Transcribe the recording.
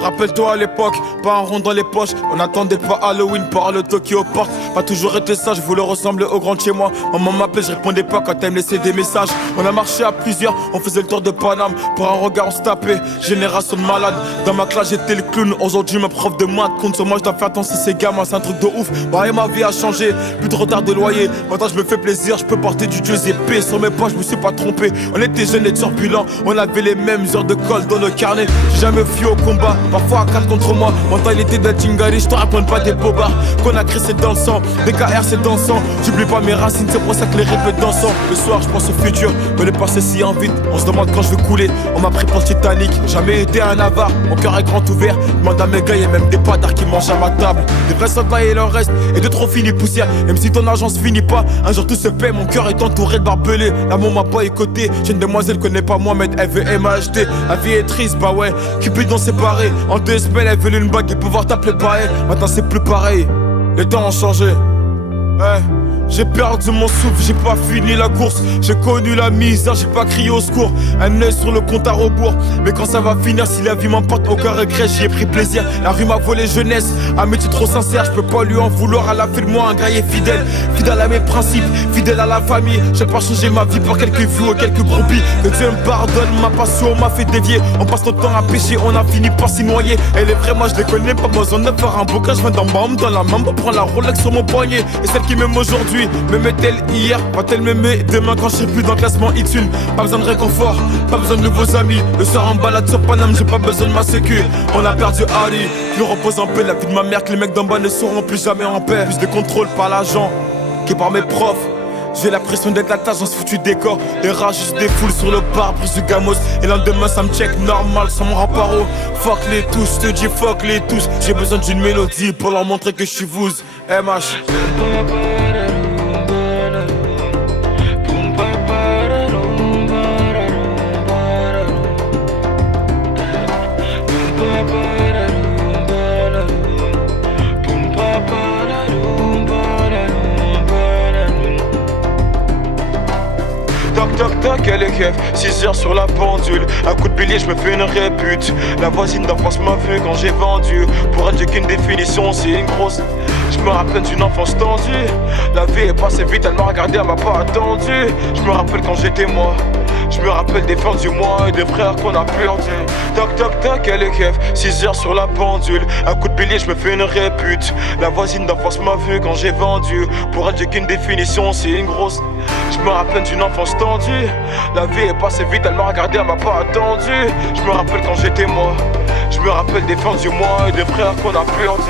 Rappelle-toi à l'époque, pas un rond dans les poches. On n'attendait pas Halloween par le Tokyo Park. Pas toujours été ça, je voulais ressembler au grand de chez moi. Maman m'appelait, je répondais pas quand elle me laissait des messages. On a marché à plusieurs, on faisait le tour de Paname. Pour un regard on se tapait, génération de malades. Dans ma classe j'étais le clown, aujourd'hui ma prof de maths compte sur moi, je dois faire attention ces gamins, c'est un truc de ouf. Bah et ma vie a changé, plus de retard de loyer. Maintenant je me fais plaisir, je peux porter du Giuseppe. Sur mes poches je me suis pas trompé, on était jeunes et turbulents. On avait les mêmes heures de colle dans le carnet. J'ai jamais fui au combat, parfois à 4 contre moi. Mon temps il était de Chingari, je te raconte pas des bobards. Qu'on a créé c'est dans le sang, DKR c'est dansant. J'oublie pas mes racines, c'est pour ça que les répètes dansant. Le soir je pense au futur, mais le passé si en vite. On se demande quand je vais couler, on m'a pris pour le Titanic. Jamais été un avare, mon cœur est grand ouvert. Demande à mes gars, y'a même des patards qui mangent à ma table. Des vrais soldats il en reste, et de trop finis poussière. Même si ton argent se finit pas, un jour tout se paie. Mon cœur est entouré de barbelés, l'amour m'a pas écouté. J'ai une demoiselle connaît pas moi, mais elle veut MHD. La vie est triste, bah ouais, Cupidon séparé. En 2 semaines elle veut une bague et pouvoir t'appeler pareil. Maintenant c'est plus pareil, les temps ont changé. J'ai perdu mon souffle, j'ai pas fini la course. J'ai connu la misère, j'ai pas crié au secours. Un œil sur le compte à rebours. Mais quand ça va finir, si la vie m'emporte, aucun regret, j'y ai pris plaisir. La rue m'a volé jeunesse, amitié trop sincère. Je peux pas lui en vouloir, elle a fait de moi un guerrier fidèle. Fidèle à mes principes, fidèle à la famille. J'ai pas changé ma vie pour quelques vues ou quelques brebis. Que Dieu me pardonne, ma passion m'a fait dévier. On passe notre temps à pêcher, on a fini par s'y noyer. Elle est vraie, moi je les connais, pas besoin de faire un bouquin. Je viens d'en bam dans la main pour prendre la Rolex sur mon poignet. Et celle qui m'aime aujourd'hui m'aimait-elle hier, va-t-elle m'aimer demain quand je serai plus dans le classement X1? Pas besoin de réconfort, pas besoin de nouveaux amis. Le soir en balade sur Paname, j'ai pas besoin de ma sécu. On a perdu Ali, qui repose en paix. La vie de ma mère, que les mecs d'en bas ne seront plus jamais en paix. Plus de contrôle par l'agent que par mes profs. J'ai la pression d'être la tâche dans ce foutu décor. Les rats juste des foules sur le bar, plus du gamos. Et lendemain ça me check normal sans mon remparo. Fuck les tous, je te dis fuck les tous. J'ai besoin d'une mélodie pour leur montrer que je suis vous. MH. Toc toc toc, elle est keuf, 6 heures sur la pendule. Un coup de billet, je me fais une répute. La voisine d'enfance m'a vu quand j'ai vendu. Pour elle, j'ai qu'une définition, c'est une grosse. Je me rappelle d'une enfance tendue. La vie est passée vite, elle m'a regardé, elle m'a pas attendu. Je me rappelle quand j'étais moi. Je me rappelle des fins du mois et des frères qu'on a perdu. Toc toc toc, elle est keuf, 6 heures sur la pendule. Un coup de billet, je me fais une répute. La voisine d'enfance m'a vu quand j'ai vendu. Pour elle, j'ai qu'une définition, c'est une grosse. Je me rappelle d'une enfance tendue. La vie est passée vite, elle m'a regardé, elle m'a pas attendu. Je me rappelle quand j'étais moi. Je me rappelle des fins du mois et des frères qu'on a perdu.